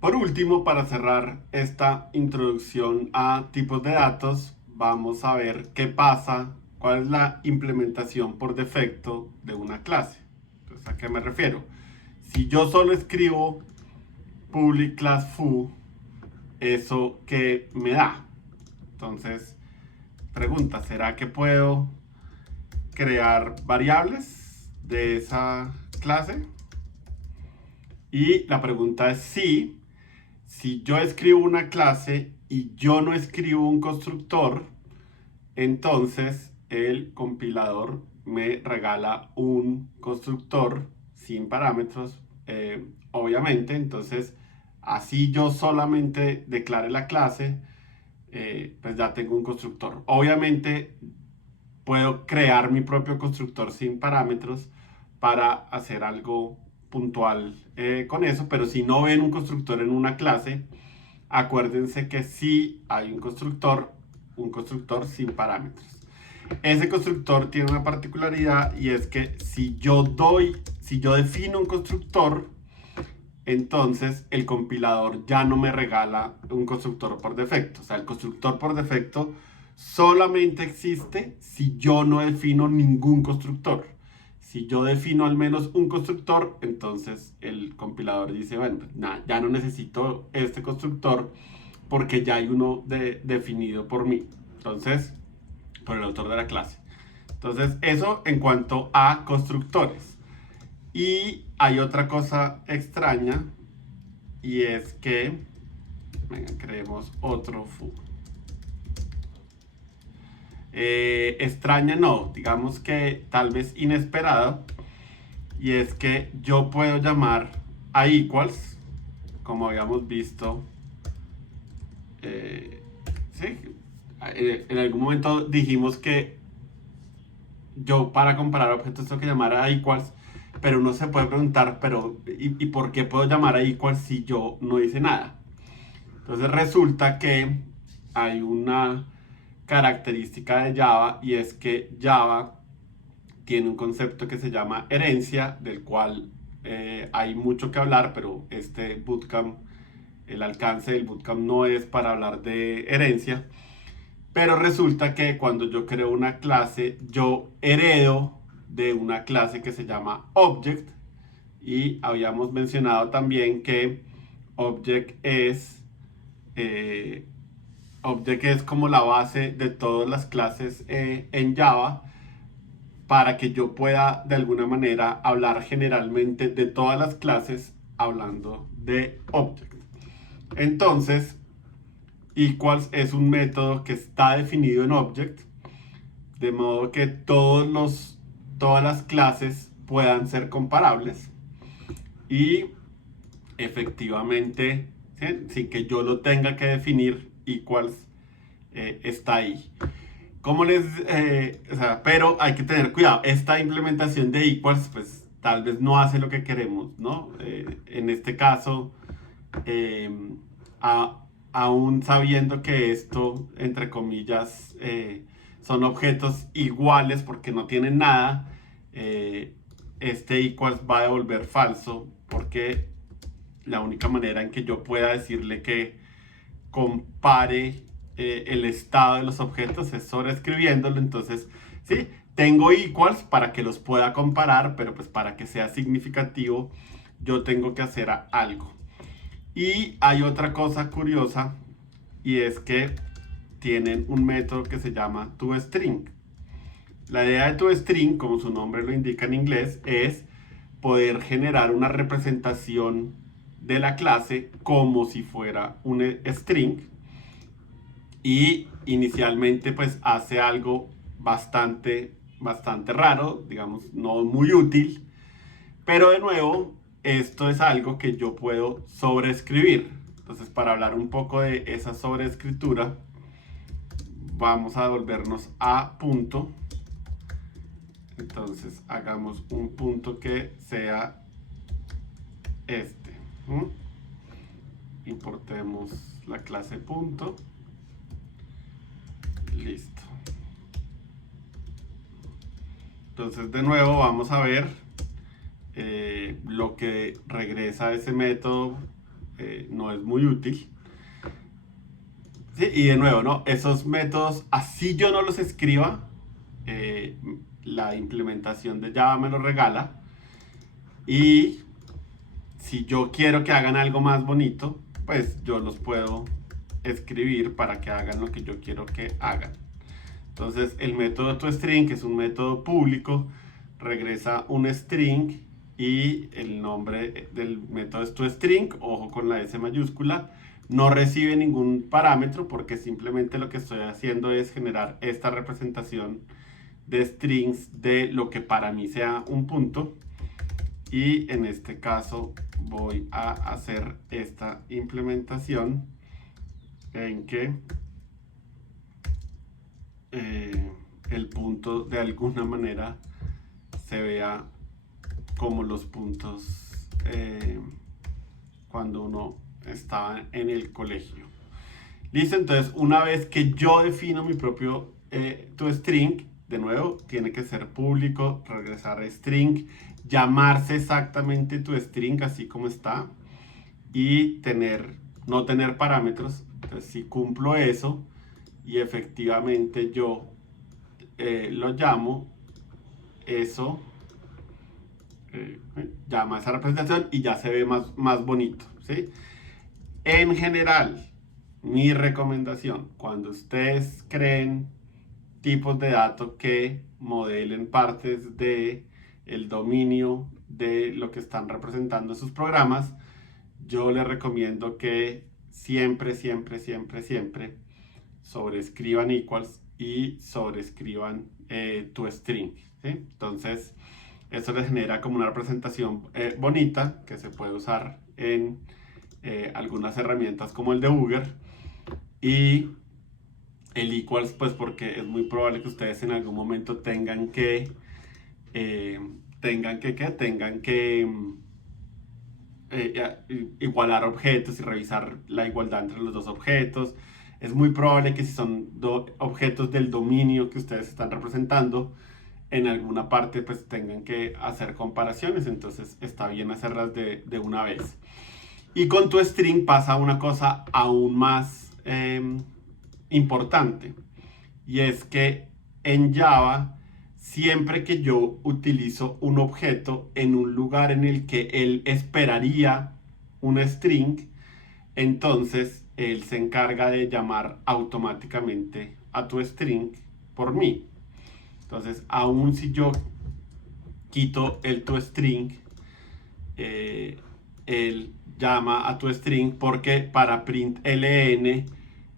Por último, para cerrar esta introducción a tipos de datos, vamos a ver qué pasa, cuál es la implementación por defecto de una clase. Entonces, ¿a qué me refiero? Si yo solo escribo public class foo, ¿eso qué me da? Entonces, pregunta, ¿será que puedo crear variables de esa clase? Y la pregunta es sí. Si yo escribo una clase y yo no escribo un constructor, entonces el compilador me regala un constructor sin parámetros, obviamente. Entonces, así yo solamente declare la clase, pues ya tengo un constructor. Obviamente, puedo crear mi propio constructor sin parámetros para hacer algo puntual con eso, pero si no ven un constructor en una clase, acuérdense que sí hay un constructor sin parámetros. Ese constructor tiene una particularidad y es que si yo defino un constructor, entonces el compilador ya no me regala un constructor por defecto. O sea, el constructor por defecto solamente existe si yo no defino ningún constructor. Si yo defino al menos un constructor, entonces el compilador dice, bueno, nah, ya no necesito este constructor porque ya hay uno definido por mí. Entonces, por el autor de la clase. Entonces, eso en cuanto a constructores. Y hay otra cosa extraña y es que, venga, creemos otro foo. Extraña no, digamos que tal vez inesperado, y es que yo puedo llamar a equals, como habíamos visto, ¿sí? En algún momento dijimos que yo para comparar objetos tengo que llamar a equals, pero uno se puede preguntar, pero ¿y por qué puedo llamar a equals si yo no hice nada? Entonces resulta que hay una característica de Java y es que Java tiene un concepto que se llama herencia, del cual hay mucho que hablar, pero este bootcamp, el alcance del bootcamp no es para hablar de herencia. Pero resulta que cuando yo creo una clase, yo heredo de una clase que se llama object. Y habíamos mencionado también que object es, eh, object es como la base de todas las clases en Java, para que yo pueda de alguna manera hablar generalmente de todas las clases hablando de object. Entonces, equals es un método que está definido en object, de modo que todas las clases puedan ser comparables y efectivamente, ¿sí? Sin que yo lo tenga que definir, equals está ahí. ¿Cómo o sea, pero hay que tener cuidado. Esta implementación de equals, pues tal vez no hace lo que queremos, ¿no? En este caso, eh, a, aún sabiendo que esto, entre comillas, son objetos iguales porque no tienen nada, este equals va a devolver falso porque la única manera en que yo pueda decirle que compare el estado de los objetos es sobreescribiéndolo. Entonces, sí, tengo equals para que los pueda comparar, pero pues para que sea significativo yo tengo que hacer algo. Y hay otra cosa curiosa y es que tienen un método que se llama toString. La idea de toString, como su nombre lo indica en inglés, es poder generar una representación de la clase como si fuera un string, y inicialmente pues hace algo bastante raro, digamos, no muy útil, pero de nuevo esto es algo que yo puedo sobreescribir. Entonces, para hablar un poco de esa sobreescritura, vamos a devolvernos a punto. Entonces hagamos un punto que sea este. Importemos la clase punto. Listo. Entonces de nuevo vamos a ver lo que regresa ese método. No no es muy útil. ¿Sí? Y de nuevo, ¿no? Esos métodos, así yo no los escriba, la implementación de Java me lo regala. Y si yo quiero que hagan algo más bonito, pues yo los puedo escribir para que hagan lo que yo quiero que hagan. Entonces el método toString, que es un método público, regresa un string y el nombre del método es toString, ojo con la S mayúscula. No recibe ningún parámetro porque simplemente lo que estoy haciendo es generar esta representación de strings de lo que para mí sea un punto. Y en este caso voy a hacer esta implementación en que el punto de alguna manera se vea como los puntos cuando uno estaba en el colegio. Listo, entonces una vez que yo defino mi propio toString, de nuevo tiene que ser público, regresar a string, llamarse exactamente toString así como está y no tener parámetros. Entonces si cumplo eso y efectivamente yo lo llamo, eso llama esa representación y ya se ve más bonito, ¿sí? En general, mi recomendación, cuando ustedes creen tipos de datos que modelen partes de el dominio de lo que están representando sus programas, yo les recomiendo que siempre sobrescriban equals y sobrescriban toString, ¿sí? Entonces, eso les genera como una representación bonita que se puede usar en algunas herramientas como el debugger. Y el equals, pues porque es muy probable que ustedes en algún momento tengan que igualar objetos y revisar la igualdad entre los dos objetos. Es muy probable que si son objetos del dominio que ustedes están representando, en alguna parte pues tengan que hacer comparaciones, entonces está bien hacerlas de una vez. Y con toString pasa una cosa aún más importante, y es que en Java, siempre que yo utilizo un objeto en un lugar en el que él esperaría un string, entonces él se encarga de llamar automáticamente a toString por mí. Entonces, aun si yo quito el toString, él llama a toString porque para println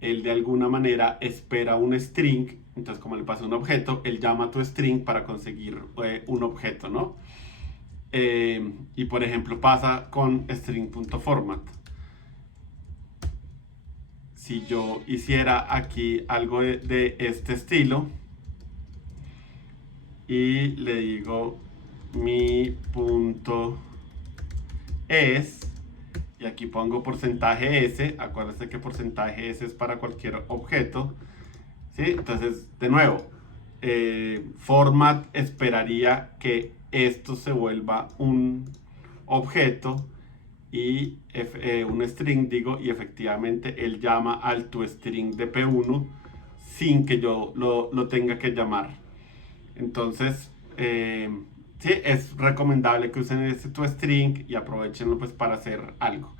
él de alguna manera espera un string. Entonces, como le pasa un objeto, él llama a toString para conseguir un objeto, ¿no? Y por ejemplo pasa con string.format. Si yo hiciera aquí algo de este estilo y le digo mi punto es, y aquí pongo porcentaje s, acuérdense que porcentaje s es para cualquier objeto, ¿sí? Entonces, de nuevo, format esperaría que esto se vuelva un objeto y un string, digo, y efectivamente él llama al toString de P1 sin que yo lo tenga que llamar. Entonces, sí, es recomendable que usen este toString y aprovechenlo pues para hacer algo.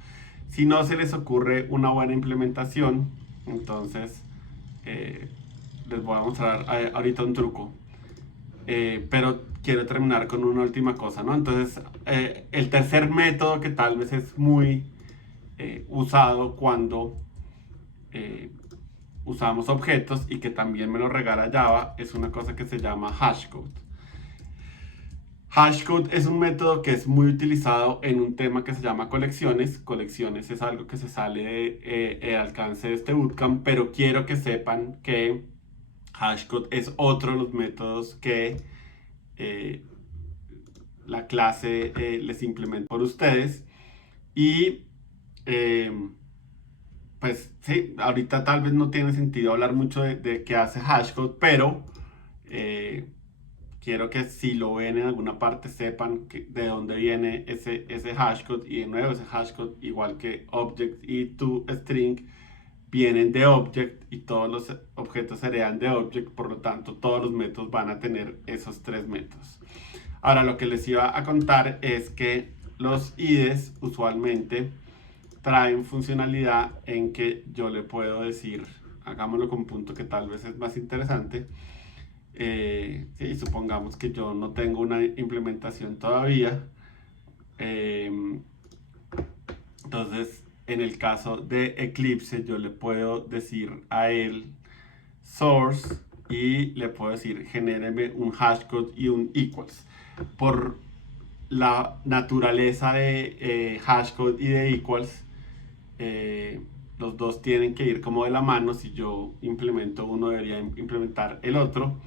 Si no se les ocurre una buena implementación, entonces les voy a mostrar ahorita un truco. Pero quiero terminar con una última cosa, ¿no? Entonces, el tercer método que tal vez es muy usado cuando usamos objetos y que también me lo regala Java es una cosa que se llama hashcode. Hashcode es un método que es muy utilizado en un tema que se llama colecciones. Colecciones es algo que se sale del alcance de este bootcamp, pero quiero que sepan que hashcode es otro de los métodos que la clase les implementa por ustedes. Y pues sí, ahorita tal vez no tiene sentido hablar mucho de qué hace hashcode, pero quiero que si lo ven en alguna parte sepan de dónde viene ese hashcode. Y de nuevo, ese hashcode, igual que object y toString, vienen de object y todos los objetos heredan de object. Por lo tanto, todos los métodos van a tener esos tres métodos. Ahora, lo que les iba a contar es que los IDEs usualmente traen funcionalidad en que yo le puedo decir, hagámoslo con punto que tal vez es más interesante. Sí, supongamos que yo no tengo una implementación todavía. Entonces, en el caso de Eclipse, yo le puedo decir a él source y le puedo decir genéreme un hashcode y un equals. Por la naturaleza de hashcode y de equals, los dos tienen que ir como de la mano. Si yo implemento uno, debería implementar el otro.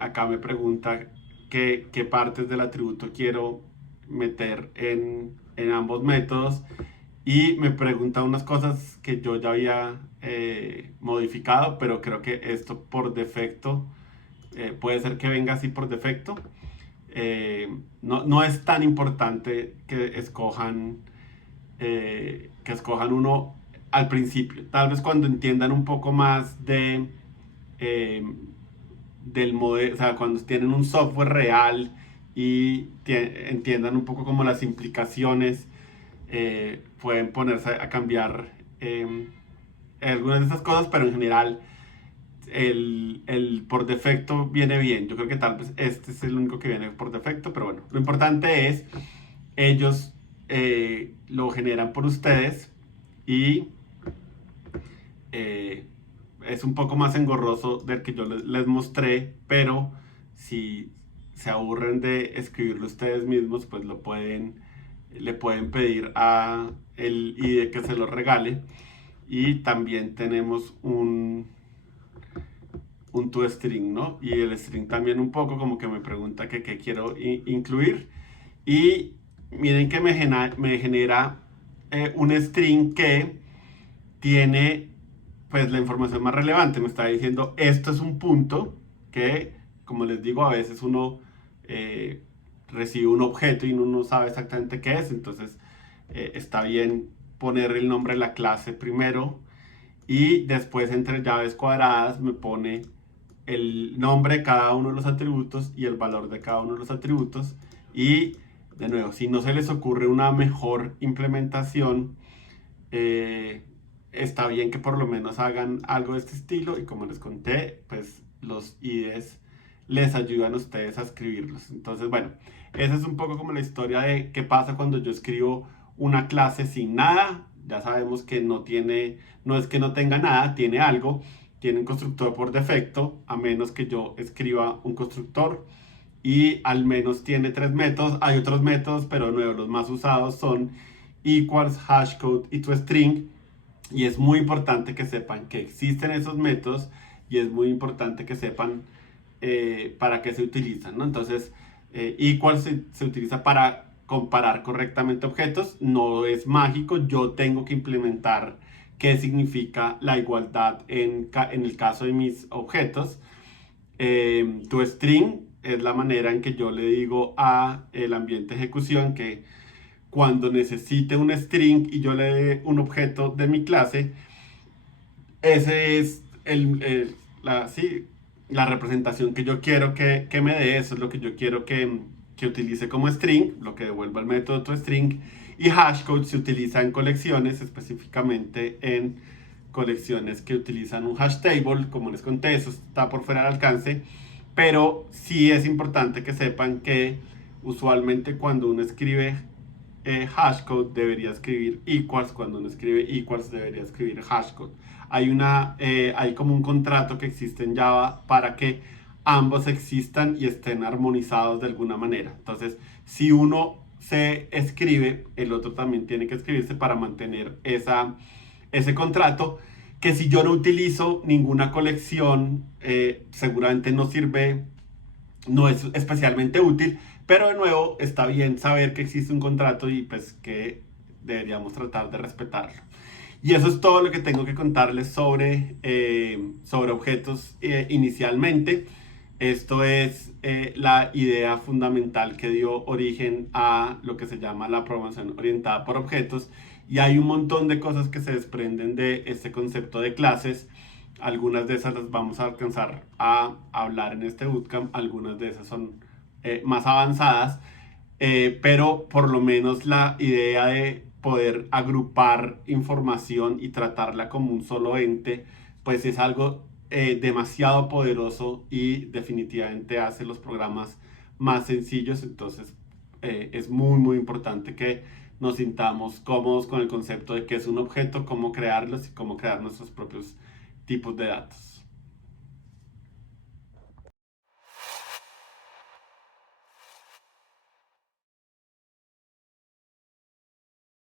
Acá me pregunta qué partes del atributo quiero meter en ambos métodos y me pregunta unas cosas que yo ya había modificado, pero creo que esto por defecto puede ser que venga así por defecto. No es tan importante que escojan uno al principio. Tal vez cuando entiendan un poco más del modelo, o sea, cuando tienen un software real y entiendan un poco como las implicaciones, pueden ponerse a cambiar algunas de esas cosas, pero en general el por defecto viene bien. Yo creo que tal vez este es el único que viene por defecto, pero bueno, lo importante es ellos lo generan por ustedes y es un poco más engorroso del que yo les mostré, pero si se aburren de escribirlo ustedes mismos, pues le pueden pedir a el IDE que se lo regale. Y también tenemos un toString, ¿no? Y el string también un poco como que me pregunta que qué quiero incluir. Y miren que me genera un string que tiene pues la información más relevante. Me está diciendo esto es un punto que, como les digo, a veces uno recibe un objeto y uno no sabe exactamente qué es. Entonces está bien poner el nombre de la clase primero y después entre llaves cuadradas me pone el nombre de cada uno de los atributos y el valor de cada uno de los atributos. Y de nuevo, si no se les ocurre una mejor implementación, está bien que por lo menos hagan algo de este estilo. Y como les conté, pues los IDEs les ayudan a ustedes a escribirlos. Entonces, bueno, esa es un poco como la historia de qué pasa cuando yo escribo una clase sin nada. Ya sabemos que no es que no tenga nada, tiene algo. Tiene un constructor por defecto, a menos que yo escriba un constructor. Y al menos tiene tres métodos. Hay otros métodos, pero de nuevo, los más usados son equals, hashcode y toString. Y es muy importante que sepan que existen esos métodos y es muy importante que sepan para qué se utilizan, ¿no? Entonces, equals se utiliza para comparar correctamente objetos. No es mágico, yo tengo que implementar qué significa la igualdad en el caso de mis objetos. toString es la manera en que yo le digo a el ambiente de ejecución que cuando necesite un string y yo le dé un objeto de mi clase, ese es la representación que yo quiero que me dé. Eso es lo que yo quiero que utilice como string, lo que devuelva el método toString. Y hashcode se utiliza en colecciones, específicamente en colecciones que utilizan un hash table. Como les conté, eso está por fuera del alcance, pero sí es importante que sepan que usualmente cuando uno escribe hashcode debería escribir equals, cuando uno escribe equals debería escribir hashcode. Hay como un contrato que existe en Java para que ambos existan y estén armonizados de alguna manera. Entonces, si uno se escribe, el otro también tiene que escribirse para mantener ese contrato, que si yo no utilizo ninguna colección, seguramente no sirve, no es especialmente útil, pero de nuevo está bien saber que existe un contrato y pues que deberíamos tratar de respetarlo. Y eso es todo lo que tengo que contarles sobre objetos inicialmente. Esto es la idea fundamental que dio origen a lo que se llama la programación orientada por objetos, y hay un montón de cosas que se desprenden de este concepto de clases. Algunas de esas las vamos a alcanzar a hablar en este bootcamp, algunas de esas son más avanzadas, pero por lo menos la idea de poder agrupar información y tratarla como un solo ente, pues es algo demasiado poderoso y definitivamente hace los programas más sencillos. Entonces es muy importante que nos sintamos cómodos con el concepto de qué es un objeto, cómo crearlos y cómo crear nuestros propios tipos de datos.